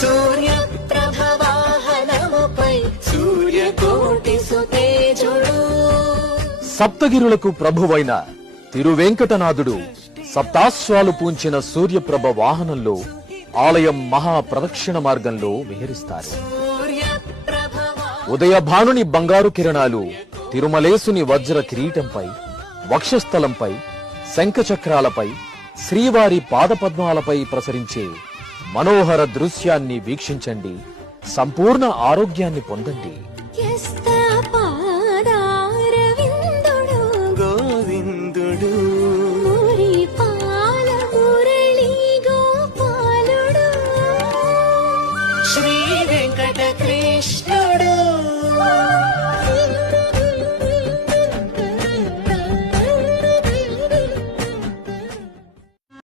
సూర్యప్రభ వాహనముపై సూర్యకోటి సుతేజుడు. సప్తగిరులకు ప్రభువైన తిరువెంకటనాథుడు సప్తాశ్వాలు పూంచిన సూర్యప్రభ వాహనంలో ఆలయం మహాప్రదక్షిణ మార్గంలో విహరిస్తారు. ఉదయభానుని బంగారు కిరణాలు తిరుమలేసుని వజ్ర కిరీటంపై, వక్షస్థలంపై, శంఖచక్రాలపై, శ్రీవారి పాదపద్మాలపై ప్రసరించే మనోహర దృశ్యాన్ని వీక్షించండి. సంపూర్ణ ఆరోగ్యాన్ని పొందండి.